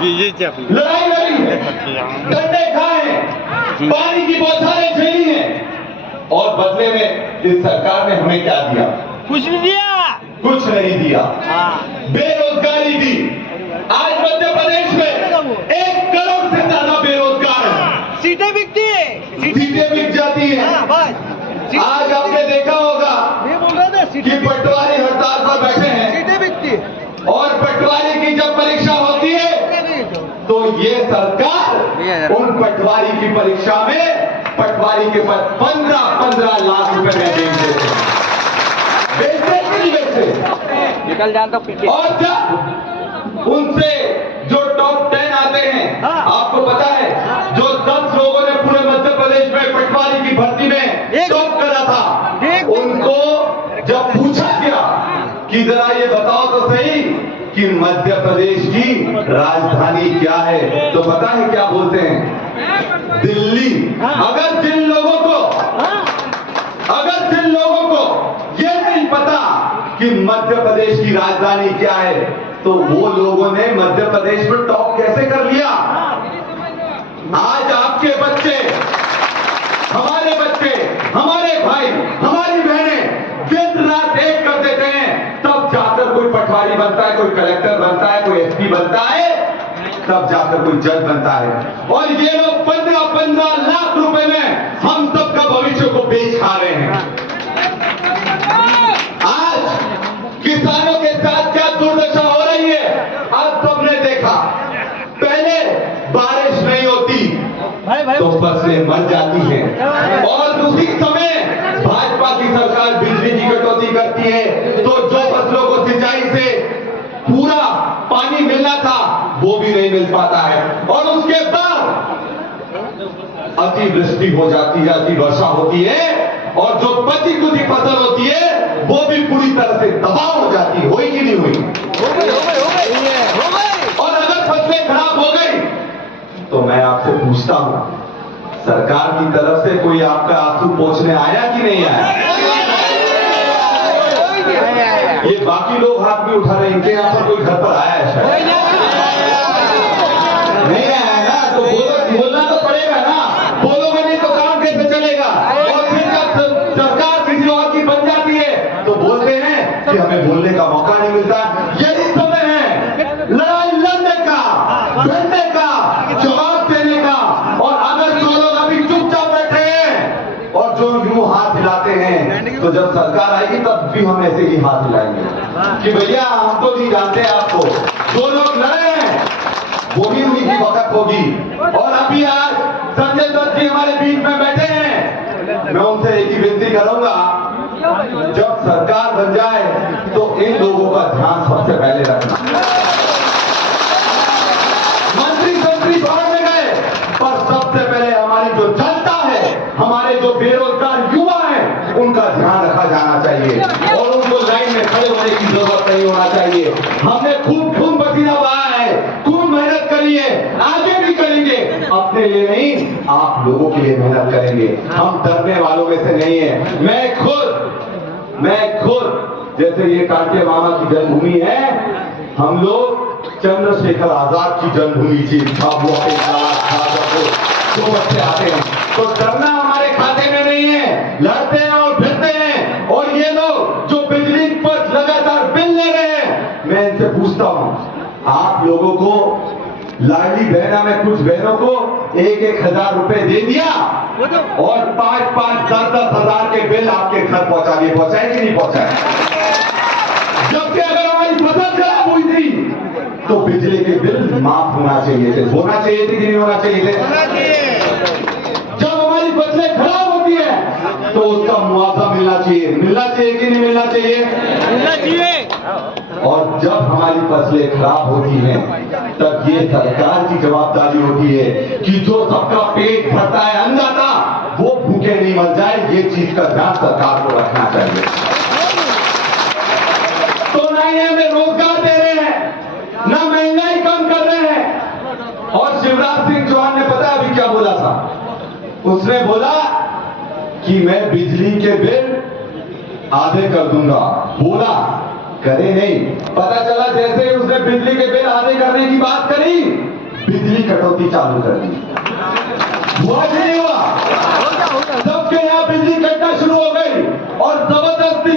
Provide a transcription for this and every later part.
लड़ाई लड़ी है, डंडे खाए, पानी की बौछारें झेली हैं, और बदले में इस सरकार ने हमें क्या दिया? कुछ नहीं दिया, कुछ नहीं दिया। बेरोजगारी दी। आज मध्य प्रदेश में 1 करोड़ से ज्यादा बेरोजगार हैं। सीटें बिकती है, सीटें बिक जाती है। आज आपने देखा होगा कि पटवारी हड़ताल पर बैठे हैं, सीटें बिकती है, और पटवारी की जब परीक्षा होती है तो ये सरकार उन पटवारी की परीक्षा में पटवारी के पद 15-15 लाख रुपए में बेचते नहीं बेचते निकल जाता। और जब उनसे जो टॉप 10 आते हैं, आपको पता है जो 10 लोगों ने पूरे मध्य प्रदेश में पटवारी की भर्ती में टॉप करा था, उनको जब पूछा गया कि जरा ये बताओ तो सही कि मध्य प्रदेश की राजधानी क्या है, तो पता है क्या बोलते हैं? दिल्ली। अगर जिन लोगों को ये नहीं पता कि मध्य प्रदेश की राजधानी क्या है, तो वो लोगों ने मध्य प्रदेश में टॉप कैसे कर लिया? आज आपके बच्चे, हमारे भाई, हमारी बहनें दिन रात एक कर देते हैं, तब जाकर कोई पटवारी बनता है, कोई कलेक्टर बनता है, कोई एसपी बनता है, तब जाकर कोई जज बनता है। और ये लोग 15-15 लाख रुपए में हम सबका भविष्य को बेच खा रहे हैं। आज किसानों के साथ क्या दुर्दशा हो रही है, अब सबने देखा। पहले बारिश नहीं होती तो फसलें मर जाती हैं, और उसी समय भाजपा की सरकार बिजली की कटौती करती है, तो जो फसलों को सिंचाई से पूरा पानी मिलना था वो भी नहीं मिल पाता है, और उसके बाद अतिवृष्टि हो जाती है, अति वर्षा होती है, और जो बची कुची फसल होती है वो भी पूरी तरह से तबाह हो जाती है। हुई कि नहीं हुई? और अगर फसलें खराब हो गई तो मैं आपसे पूछता हूं, सरकार की तरफ से कोई आपका आंसू पोंछने आया कि नहीं आया? ये बाकी लोग हाथ भी उठा रहे हैं, इनके यहां पर कोई घर पर आया है शायद? नहीं आया ना, तो बोलना तो पड़ेगा ना, बोलोगे नहीं तो काम कैसे चलेगा? और फिर जब सरकार किसी और की बन जाती है तो बोलते हैं कि हमें बोलने का मौका नहीं मिलता। यही समय है लड़ाई लड़ने का, लड़ने का, जवाब देने का। और अगर जो लोग अभी चुपचाप बैठे हैं और जो यूं हाथ हिलाते हैं, तो जब सरकार आएगी तब भी हम ऐसे ही हाथ हिलाएंगे कि भैया हम तो नहीं जानते आपको। जो लोग लड़े हैं वो भी उन्हीं की वक्त होगी। और अभी आज संजय दत्त जी हमारे बीच में बैठे हैं, मैं उनसे एक ही विनती करूंगा, जब सरकार बन जाए तो इन लोगों का ध्यान सबसे पहले रखना। मंत्री बाहर में गए, पर सबसे पहले हमारी जो जनता है, हमारे जो बेरोजगार युवा हैं, उनका ध्यान रखा जाना चाहिए, और उनको लाइन में खड़े होने की जरूरत नहीं होना चाहिए। हमने खूब पसीना बहाया है, खूब मेहनत करी है, आगे भी करेंगे। अपने लिए नहीं, आप लोगों के लिए मेहनत करेंगे। हम डरने वालों में से नहीं है। मैं खुद जैसे ये कांटे मामा की जन्मभूमि है, हम लोग चंद्रशेखर आजाद की जन्मभूमि थी, तो बच्चे आते हैं, तो डरना हमारे खाते में नहीं है। लड़ते हैं और फिरते हैं। और ये लोग जो बिजली पर लगातार बिल ले रहे हैं, मैं इनसे पूछता हूं, आप लोगों को लाडली बहना में कुछ बहनों को 1-1 हजार रुपए दे दिया, और 5-5, 10-10 हजार के बिल आपके घर पहुंचाए कि नहीं पहुंचाए? जबकि अगर हमारी फसल खराब हुई थी तो बिजली के बिल माफ होना चाहिए थे कि नहीं होना चाहिए थे? जब हमारी फसलें खराब होती है तो उसका मुआवजा मिलना चाहिए कि नहीं मिलना चाहिए? और जब हमारी फसलें खराब होती हैं, तब ये सरकार की जवाबदारी होती है कि जो सबका पेट भरता है अन्नदाता, वो भूखे नहीं मर जाए। ये चीज का ध्यान सरकार को रखना चाहिए। तो ना ही हमें रोजगार दे रहे हैं, ना महंगाई कम कर रहे हैं। और शिवराज सिंह चौहान ने पता अभी क्या बोला था? उसने बोला कि मैं बिजली के बिल आधे कर दूंगा। बोला, करे नहीं। पता चला जैसे ही उसने बिजली के बिल आधे करने की बात करी, बिजली कटौती चालू कर दी। हुआ कि नहीं हुआ? सबके यहाँ बिजली कटना शुरू हो गई और जबरदस्ती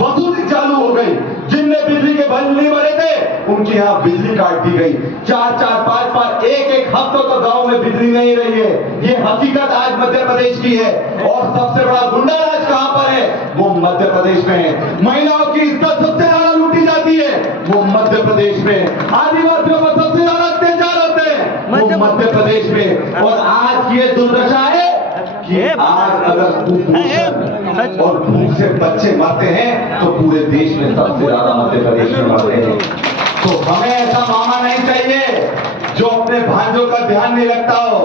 वसूली चालू हो गई। जिनने बिजली के बिल नहीं भरे थे उनके यहाँ बिजली काट दी गई। 4-4, 5-5, एक हफ्तों तो गांव में बिजली नहीं रही है। ये हकीकत आज मध्य प्रदेश की है। और सबसे बड़ा गुंडा राज कहां पर है? वो मध्य प्रदेश में है। महिलाओं की इज्जत सबसे ज्यादा लूटी जाती है, वो मध्य प्रदेश में। आदिवासियों पर सबसे ज्यादा अत्याचार होते हैं, वो मध्य प्रदेश में। और आज ये दुर्दशा है कि आज अगर कुपोषण और भूख से बच्चे मरते हैं तो पूरे देश में सबसे ज्यादा मध्य प्रदेश में मरते हैं। तो हमें ऐसा मामा नहीं चाहिए जो अपने भांजों का ध्यान नहीं रखता हो।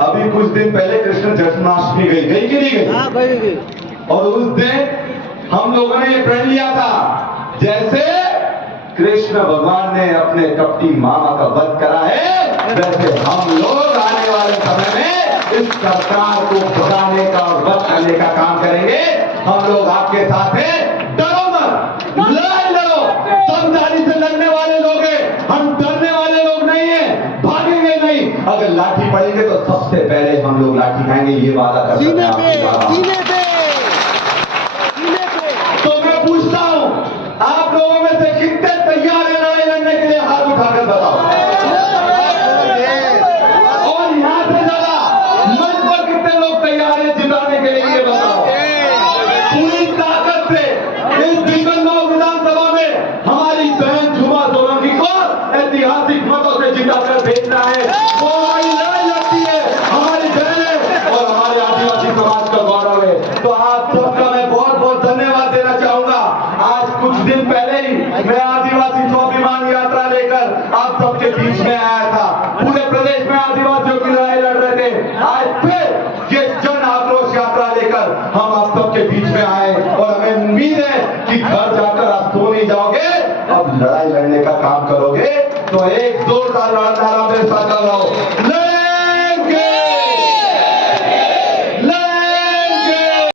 अभी कुछ दिन पहले कृष्ण जन्माष्टमी गई कि नहीं गई? और उस दिन हम लोगों ने प्रण लिया था, जैसे कृष्ण भगवान ने अपने कपटी मामा का वध करा है, वैसे हम लोग आने वाले समय में इस सरकार को भगाने का और वध करने का काम करेंगे। हम लोग आपके साथ हैं, डरो मत, लड़ाई लड़ो। समझदारी से लड़ने वाले लोग हैं, हम डरने वाले लोग नहीं हैं, भागेंगे नहीं। अगर लाठी पड़ेंगे तो सबसे पहले हम लोग लाठी खाएंगे, ये वादा करते हैं आपके साथ। तो मैं पूछता हूं, आप लोगों में से कितने तैयार हैं लड़ाई लड़ने के लिए? हाथ उठाकर बताओ। और यहां से ज्यादा मंच पर कितने लोग तैयार हैं जिताने के लिए? ये बताओ। पूरी ताकत से इस बीकानेर विधानसभा में हमारी बहन झुमा सोलंकी को ऐतिहासिक मतों से जिताकर भेजना है। वो हमारी लड़ाई लड़ती है, हमारी बहन है और हमारे आदिवासी समाज का गौरव है। तो आप सबका मैं बहुत बहुत धन्यवाद देना चाहूंगा। आज कुछ दिन पहले ही मैं आदिवासी स्वाभिमान यात्रा लेकर आप सबके बीच में आया था। पूरे प्रदेश में आदिवासियों की लड़ाई लड़ रहे थे। आज फिर ये जन आक्रोश यात्रा लेकर हम आप सबके बीच में आए और हमें उम्मीद है कि घर जाकर आप सो नहीं जाओगे, अब लड़ाई लड़ने का काम करोगे। तो एक जोरदार नारा मेरे साथ लगाओ।